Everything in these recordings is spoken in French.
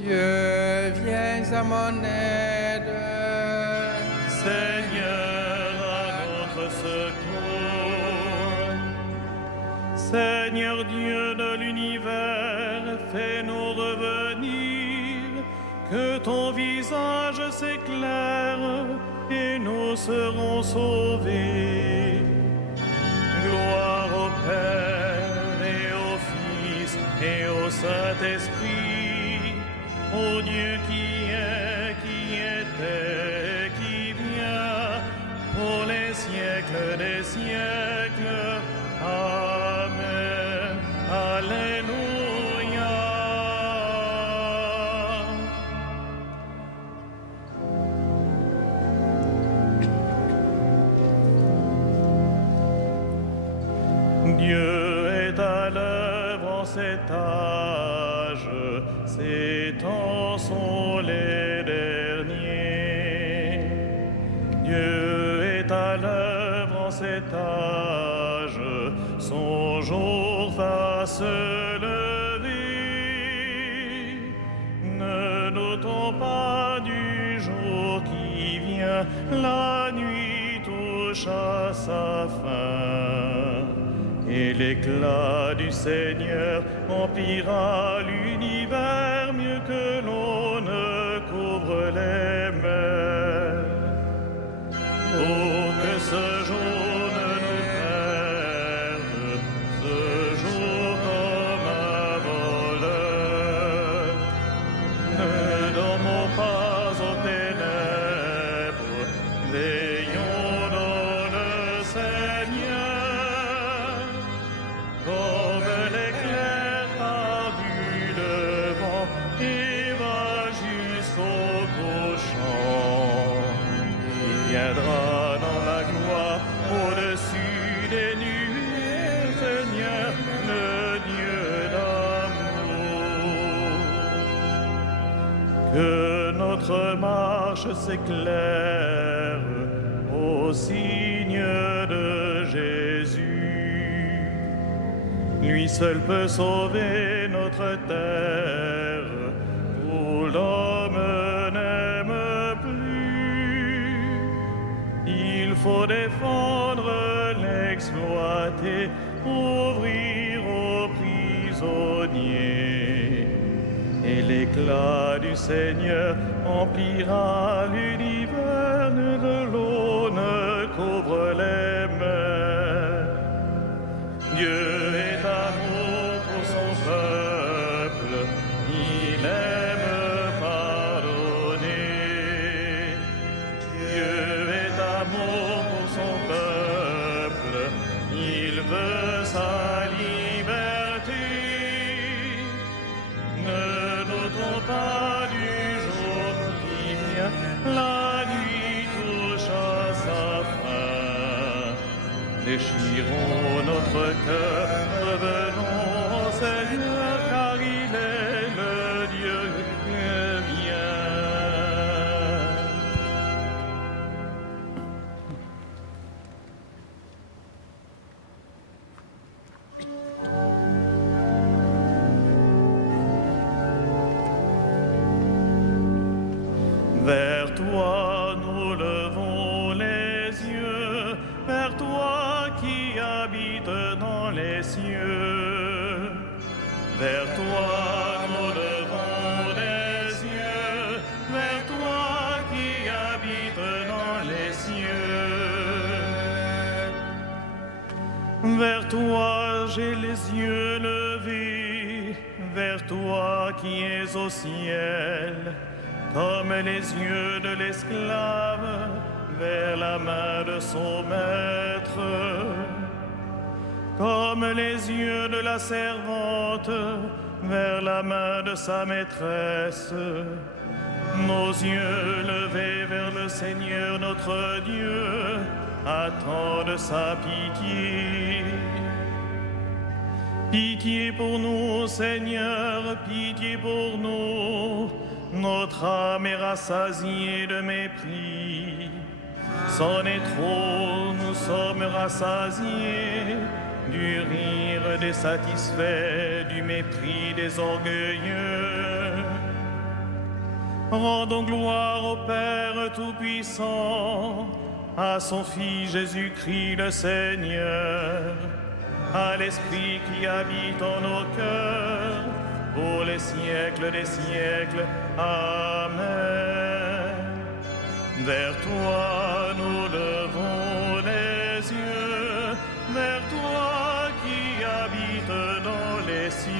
Dieu, viens à mon aide. Seigneur, à notre secours. Seigneur Dieu de l'univers, fais-nous revenir, que ton visage s'éclaire et nous serons sauvés. Gloire au Père et au Fils et au Saint-Esprit, au Dieu qui est, qui était, qui vient, pour les siècles des siècles. Amen. Alléluia. Dieu est à l'œuvre en cet âge, ces temps sont les derniers. Dieu est à l'œuvre en cet âge, son jour va se lever. Ne doutons pas du jour qui vient, la nuit touche à sa fin. Et l'éclat du Seigneur emplira l'univers mieux que l'on ne couvre les mers. Pour que ce jour ne nous perde, ce jour comme un voleur. Ne dormons pas aux ténèbres, veillons dans le Seigneur. Comme l'éclair part du devant et va jusqu'au couchant, il viendra dans la gloire au-dessus des nuées, Seigneur, le Dieu d'amour. Que notre marche s'éclaire au signe de Jésus. Lui seul peut sauver notre terre, où l'homme n'aime plus. Il faut défendre l'exploité, ouvrir aux prisonniers. Et l'éclat du Seigneur emplira l'univers, de l'eau ne couvre les mers. Dieu est amour pour son peuple, il aime pardonner. Dieu est amour pour son peuple, il veut sa liberté. Ne doutons pas du jour qui vient, la nuit touche à sa fin. Déchirons notre cœur, revenons au Seigneur, car il est le Dieu qui vient. Vers toi nous levons les yeux, vers toi qui habites dans les cieux. Vers toi nous levons les yeux, vers toi qui habites dans les cieux. Vers toi j'ai les yeux levés, vers toi qui es au ciel, comme les yeux de l'esclave vers la main de son maître, comme les yeux de la servante vers la main de sa maîtresse. Nos yeux levés vers le Seigneur notre Dieu attendent sa pitié. Pitié pour nous, Seigneur, pitié pour nous. Notre âme est rassasiée de mépris. C'en est trop, nous sommes rassasiés du rire des satisfaits, du mépris des orgueilleux. Rendons gloire au Père Tout-Puissant, à son Fils Jésus-Christ le Seigneur, à l'Esprit qui habite en nos cœurs, pour les siècles des siècles. Amen. Vers toi nous levons les yeux, vers toi qui habites dans les cieux.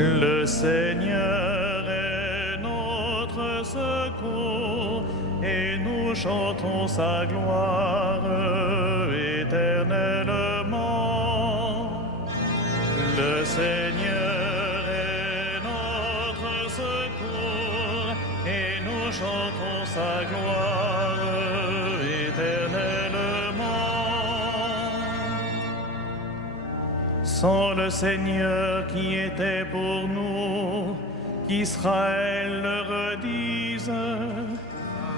Le Seigneur est notre secours et nous chantons sa gloire éternellement. Le Seigneur est notre secours et nous chantons sa gloire éternellement. Sans le Seigneur qui était pour nous, qu'Israël le redise.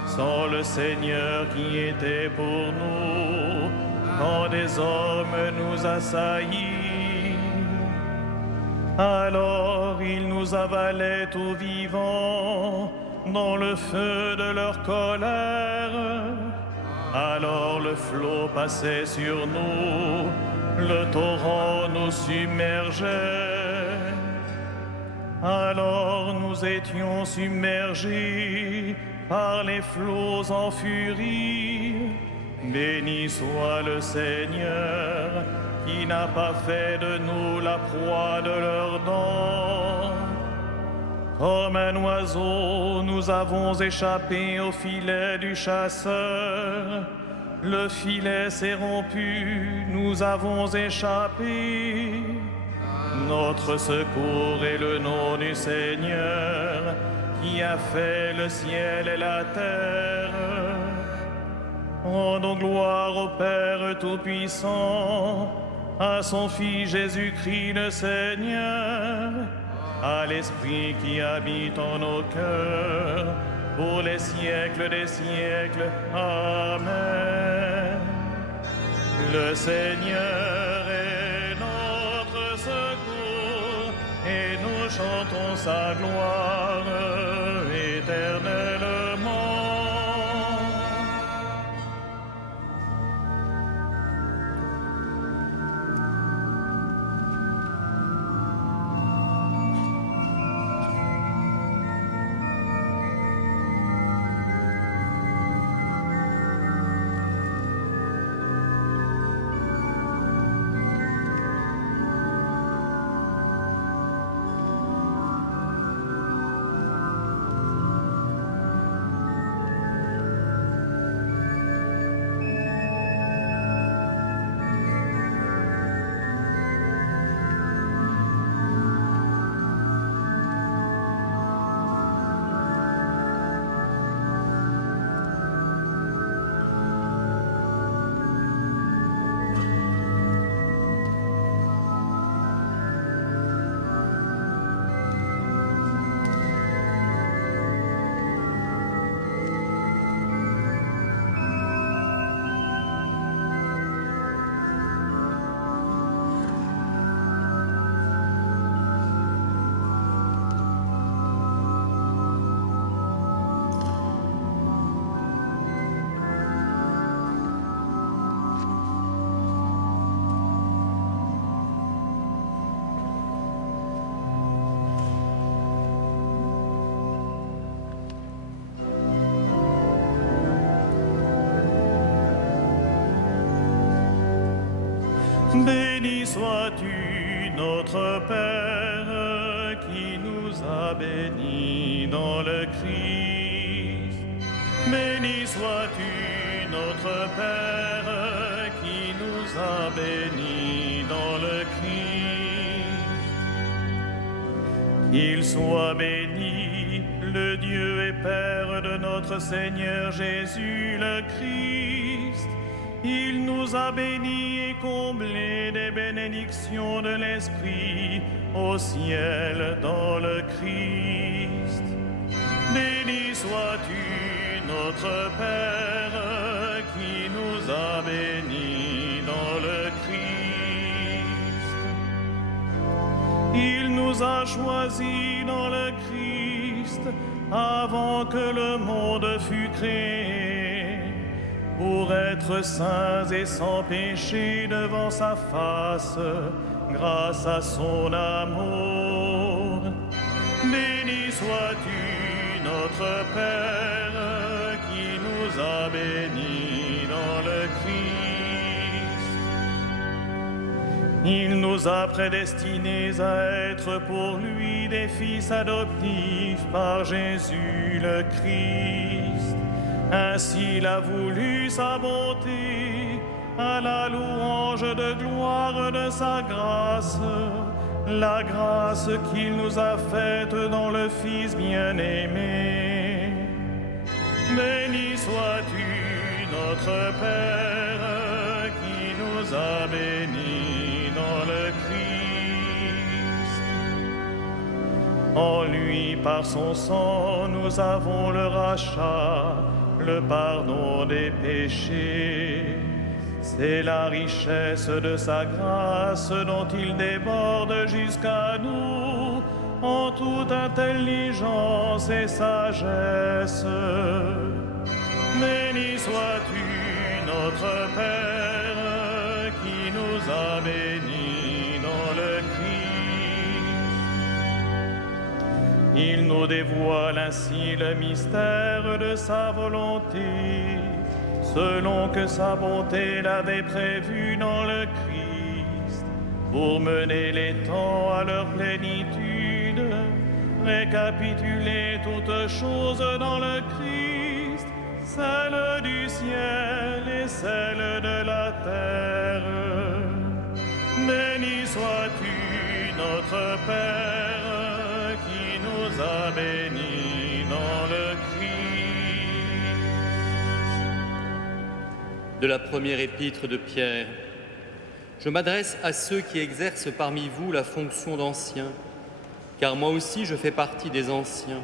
Sans le Seigneur qui était pour nous, quand des hommes nous assaillissent. Alors ils nous avalaient tout vivants dans le feu de leur colère. Alors le flot passait sur nous, le torrent nous submergeait. Alors nous étions submergés par les flots en furie. Béni soit le Seigneur, qui n'a pas fait de nous la proie de leurs dents. Comme un oiseau, nous avons échappé au filet du chasseur. Le filet s'est rompu, nous avons échappé. Notre secours est le nom du Seigneur, qui a fait le ciel et la terre. Rendons gloire au Père Tout-Puissant, à son Fils Jésus-Christ le Seigneur, à l'Esprit qui habite en nos cœurs, pour les siècles des siècles. Amen. Le Seigneur est notre secours, et nous chantons sa gloire éternellement. Béni sois-tu, notre Père, qui nous a bénis dans le Christ. Béni sois-tu, notre Père, qui nous a bénis dans le Christ. Qu'il soit béni, le Dieu et Père de notre Seigneur Jésus le Christ. Il nous a bénis et comblés des bénédictions de l'Esprit au ciel dans le Christ. Béni sois-tu, notre Père, qui nous a bénis dans le Christ. Il nous a choisis dans le Christ avant que le monde fût créé, pour être saints et sans péché devant sa face, grâce à son amour. Béni sois-tu, notre Père, qui nous a bénis dans le Christ. Il nous a prédestinés à être pour lui des fils adoptifs par Jésus le Christ. Ainsi il a voulu sa bonté, à la louange de gloire de sa grâce, la grâce qu'il nous a faite dans le Fils bien-aimé. Béni sois-tu, notre Père, qui nous a bénis dans le Christ. En lui, par son sang, nous avons le rachat, le pardon des péchés. C'est la richesse de sa grâce dont il déborde jusqu'à nous en toute intelligence et sagesse. Béni sois-tu, notre Père, qui nous a bénis dans le Christ. Il nous dévoile ainsi le mystère de sa volonté, selon que sa bonté l'avait prévu dans le Christ, pour mener les temps à leur plénitude, récapituler toutes choses dans le Christ, celles du ciel et celles de la terre. Béni sois-tu, notre Père, qui nous a bénis dans le Christ. De la première épître de Pierre. Je m'adresse à ceux qui exercent parmi vous la fonction d'anciens, car moi aussi je fais partie des anciens.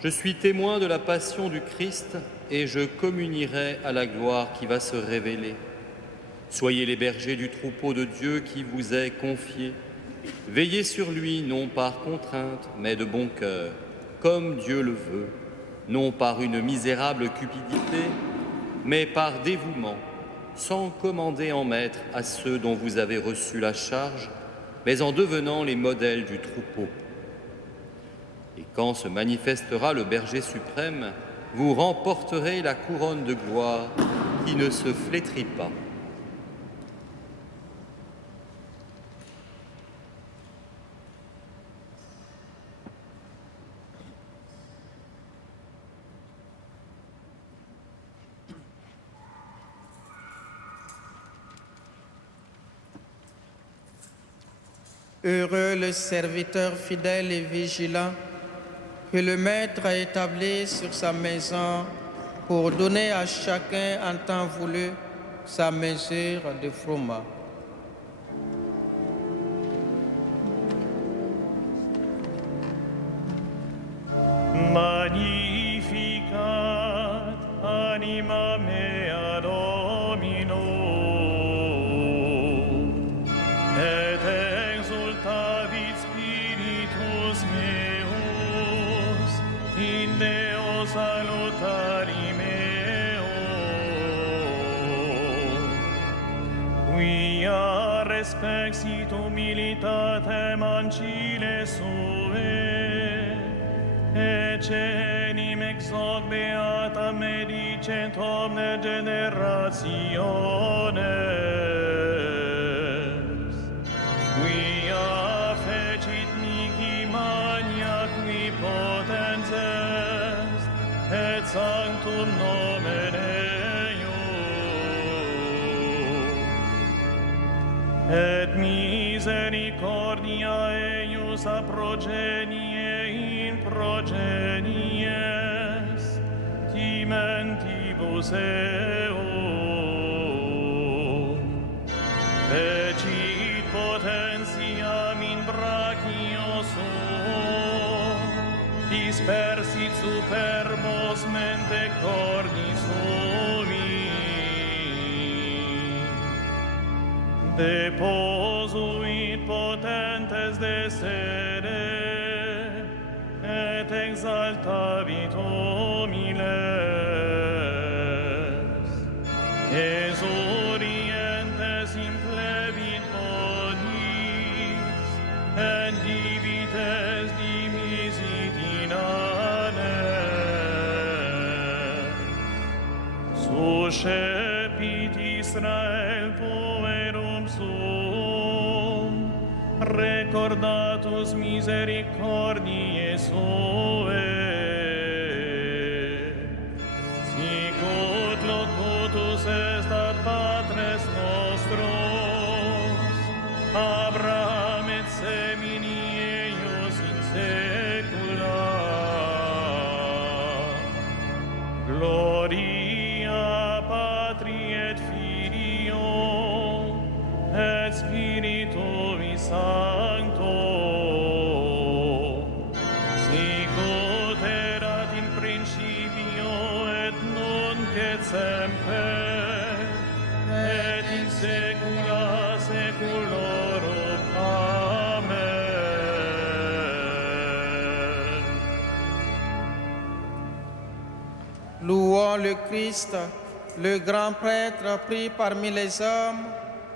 Je suis témoin de la passion du Christ et je communierai à la gloire qui va se révéler. Soyez les bergers du troupeau de Dieu qui vous est confié. Veillez sur lui, non par contrainte, mais de bon cœur, comme Dieu le veut, non par une misérable cupidité, mais par dévouement, sans commander en maître à ceux dont vous avez reçu la charge, mais en devenant les modèles du troupeau. Et quand se manifestera le berger suprême, vous remporterez la couronne de gloire qui ne se flétrit pas. Heureux le serviteur fidèle et vigilant que le Maître a établi sur sa maison pour donner à chacun en temps voulu sa mesure de froment. Magnificat anima mea Domino, et exultavit spiritus meus in Deo salutari meo, quia respexit humilitatem ancile sue, Ecenim ex hoc beata me dicent omne generationes. et sanctum nomen et misericordia eius a progenie in progenies, timentibus eum. Fecit potentiam in brachio suo, dispersit superbos mente cordis sui, deposuit potentes de sede, et exaltavit homiles, exorientes implevit bonis, et divites dimisit in anes. Suscepit Israel puerum suum, recordatus misericordiae suae, sic ut locutus est ad patres nostros, Abraham et semini eius in saecula. Gloria Patri et Filio et Spiritui Sancto, sic ut erat in principio et nunc et semper et in saecula saeculorum. Amen. Louons le Christ, le grand prêtre pris parmi les hommes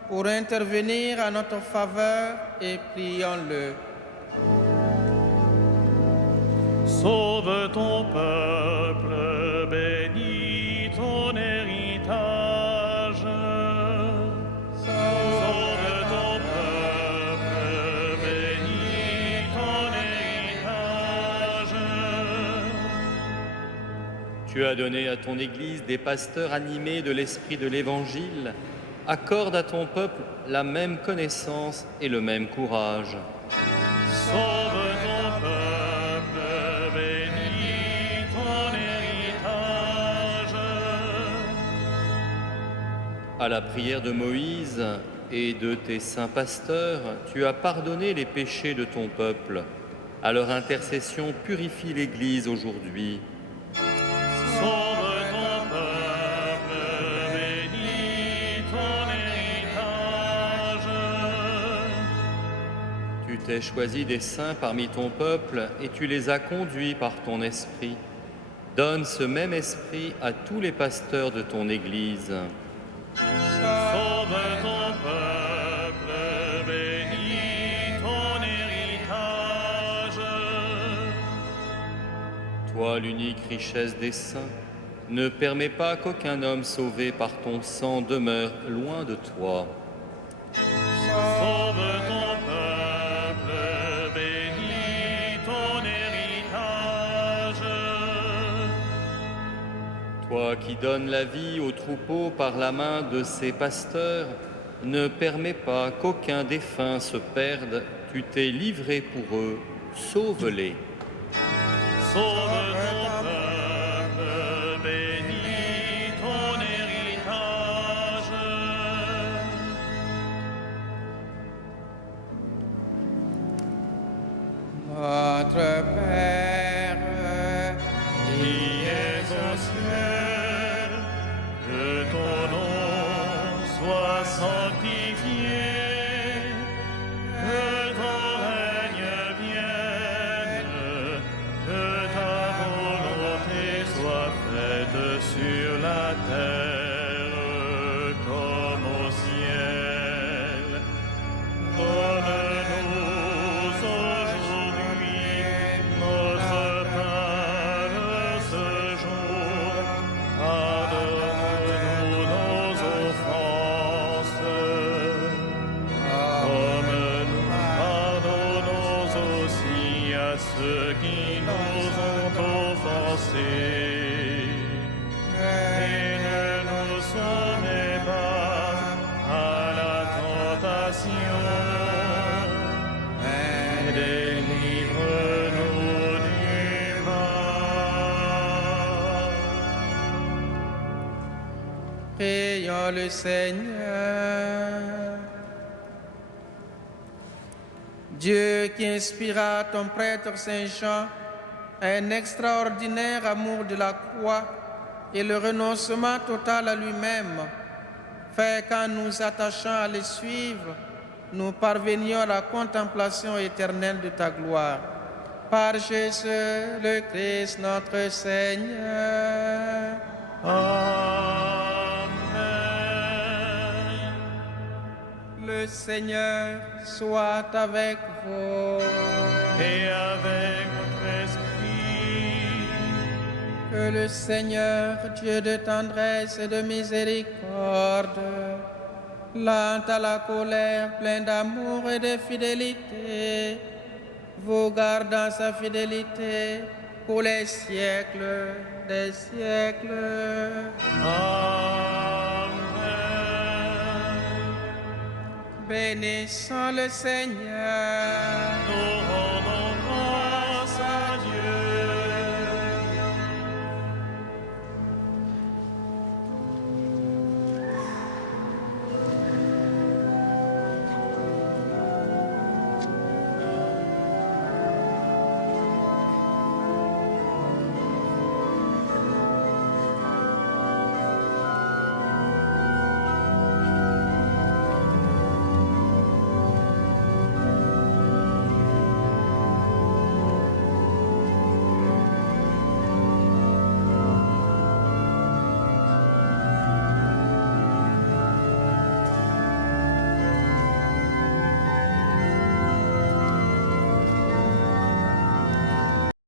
pour intervenir à notre faveur et prions-le. Sauve ton peuple, bénis ton héritage. Sauve ton peuple, bénis ton héritage. Tu as donné à ton Église des pasteurs animés de l'esprit de l'Évangile. Accorde à ton peuple la même connaissance et le même courage. Sauve ton peuple, bénis ton héritage. À la prière de Moïse et de tes saints pasteurs, tu as pardonné les péchés de ton peuple. À leur intercession, purifie l'Église aujourd'hui. Sauve ton peuple, bénis ton héritage. Tu t'es choisi des saints parmi ton peuple et tu les as conduits par ton esprit. Donne ce même esprit à tous les pasteurs de ton Église. Sauve ton peuple, bénis ton héritage. Toi, l'unique richesse des saints, ne permets pas qu'aucun homme sauvé par ton sang demeure loin de toi. Sauve ton peuple, bénis ton héritage. Toi qui donnes la vie aux troupeaux par la main de ses pasteurs, ne permets pas qu'aucun défunt se perde. Tu t'es livré pour eux, sauve-les. Sauve ton peuple, bénis ton héritage. Notre Père, Qui es au ciel, que ton nom soit sanctifié, que ton règne vienne, que ta volonté soit faite sur la terre comme au ciel. Donne-nous aujourd'hui notre pain de ce jour. Pardonne-nous nos offenses, comme nous pardonnons aussi à ceux qui nous ont offensés. Prions le Seigneur. Dieu qui inspira ton prêtre Saint Jean un extraordinaire amour de la croix et le renoncement total à lui-même, fait qu'en nous attachant à les suivre, nous parvenions à la contemplation éternelle de ta gloire. Par Jésus le Christ, notre Seigneur. Amen. Le Seigneur soit avec vous. Et avec votre esprit, Que le Seigneur, Dieu de tendresse et de miséricorde, lent à la colère, plein d'amour et de fidélité, vous garde dans sa fidélité pour les siècles des siècles. Amen. Bénissons le Seigneur.